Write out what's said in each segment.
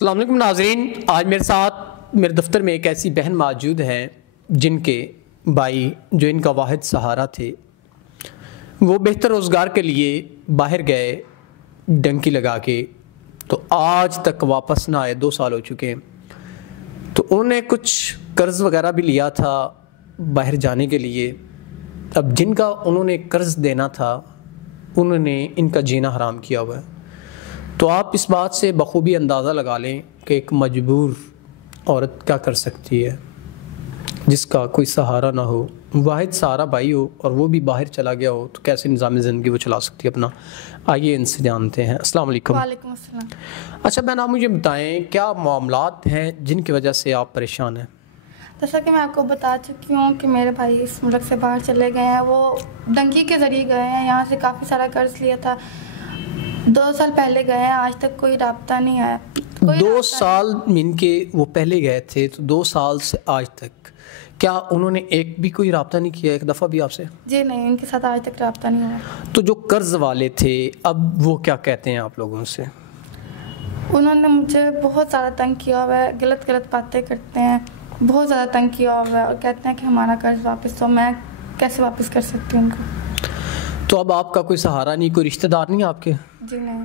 السلام علیکم ناظرین، آج میرے ساتھ میرے دفتر میں ایک ایسی بہن موجود ہیں جن کے بھائی جو ان کا واحد سہارا تھے وہ بہتر روزگار کے لیے باہر گئے ڈنکی لگا کے، تو آج تک واپس نہ آئے، 2 سال ہو چکے ہیں۔ تو انہوں نے کچھ قرض وغیرہ بھی لیا تھا باہر جانے کے لیے، اب جن کا انہوں نے قرض دینا تھا انہوں نے ان کا جینا حرام کیا ہوا ہے۔ تو آپ اس بات سے بخوبی اندازہ لگا لیں کہ ایک مجبور عورت کیا کر سکتی ہے جس کا کوئی سہارا نہ ہو، واحد سہارا بھائی ہو اور وہ بھی باہر چلا گیا ہو، تو کیسے نظام زندگی وہ چلا سکتی ہے اپنا۔ آئیے ان سے جانتے ہیں۔ السلام علیکم۔ وعلیکم السلام۔ اچھا بہن، آپ مجھے بتائیں کیا معاملات ہیں جن کی وجہ سے آپ پریشان ہیں؟ جیسا کہ میں آپ کو بتا چکی ہوں کہ میرے بھائی اس ملک سے باہر چلے گئے ہیں، وہ ڈنکی کے ذریعے گئے ہیں، یہاں سے کافی سارا قرض لیا تھا، 2 سال پہلے گئے ہیں، آج تک کوئی رابطہ نہیں آیا۔ 2 سال ان کے وہ پہلے گئے تھے، تو 2 سال سے آج تک کیا انہوں نے ایک بھی کوئی رابطہ نہیں کیا، ایک دفعہ بھی آپ سے؟ جی نہیں، ان کے ساتھ آج تک رابطہ نہیں ہوا۔ تو جو قرض والے تھے اب وہ کیا کہتے ہیں آپ لوگوں سے؟ انہوں نے مجھے بہت زیادہ تنگ کیا ہوا ہے، غلط باتیں کرتے ہیں، بہت زیادہ تنگ کیا ہوا ہے اور کہتے ہیں کہ ہمارا قرض واپس دو۔ میں کیسے واپس کر سکتی ہوں ان کو؟ تو اب آپ کا کوئی سہارا نہیں، کوئی رشتہ دار نہیں آپ کے؟ جی نہیں۔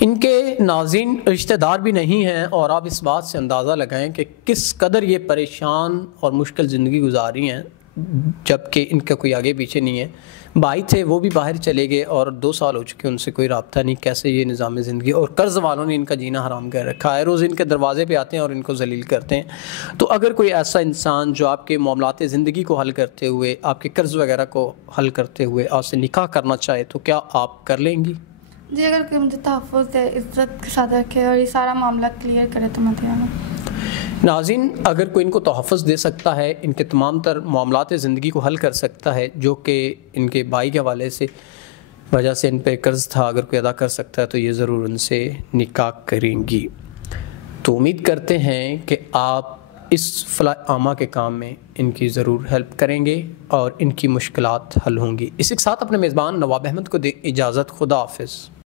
ان کے ناظرین رشتہ دار بھی نہیں ہیں، اور آپ اس بات سے اندازہ لگائیں کہ کس قدر یہ پریشان اور مشکل زندگی گزاری ہیں، جبکہ ان کا کوئی آگے پیچھے نہیں ہے۔ بھائی تھے وہ بھی باہر چلے گئے اور 2 سال ہو چکے ان سے کوئی رابطہ نہیں، کیسے یہ نظام زندگی، اور قرض والوں نے ان کا جینا حرام کر رکھا ہے، روز ان کے دروازے پہ آتے ہیں اور ان کو ذلیل کرتے ہیں۔ تو اگر کوئی ایسا انسان جو آپ کے معاملات زندگی کو حل کرتے ہوئے، آپ کے قرض وغیرہ کو حل کرتے ہوئے آپ سے نکاح کرنا چاہے تو کیا آپ کر لیں گی؟ جی اگر کوئی مجھے تحفظ دے، عزت کے ساتھ رکھے اور یہ سارا معاملہ کلیئر کرے تو میں تیار ہوں۔ ناظرین، اگر کوئی ان کو تحفظ دے سکتا ہے، ان کے تمام تر معاملات زندگی کو حل کر سکتا ہے، جو کہ ان کے بھائی کے حوالے سے وجہ سے ان پہ قرض تھا، اگر کوئی ادا کر سکتا ہے تو یہ ضرور ان سے نکاح کریں گی۔ تو امید کرتے ہیں کہ آپ اس فلاح عامہ کے کام میں ان کی ضرور ہیلپ کریں گے اور ان کی مشکلات حل ہوں گی۔ اسی کے ساتھ اپنے میزبان نواب احمد کو دے اجازت۔ خدا حافظ۔